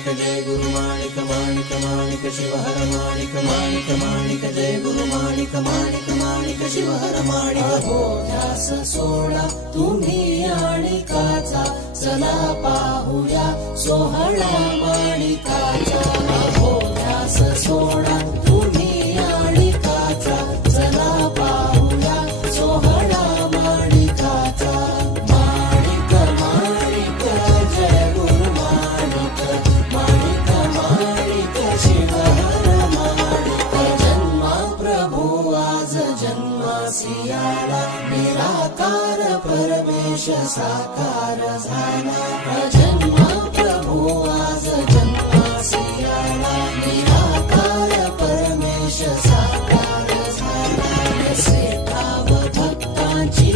माणिक जय गुरु माणिक माणिक माणिक शिवहर माणिक माणिक माणिक जय गुरु माणिक माणिक माणिक शिवहर माणिक हो ध्यास सोडा तुम्ही माणिकाचा चला पाहूया सोहळा माणिकाचा हो ध्यास सोडा तुम्ही माणिकाचा चला पाहूया सोहळा माणिकाचा माणिक माणिक जय गुरु माणिक माणिक माणिक शिवहर माणिक जन्मा प्रभू आज जन्मासी आला निराकार परमेश साकार झाला जन्मा प्रभू आज जन्मासी आला निराकार परमेश साकार झाला सेठाव भक्तांची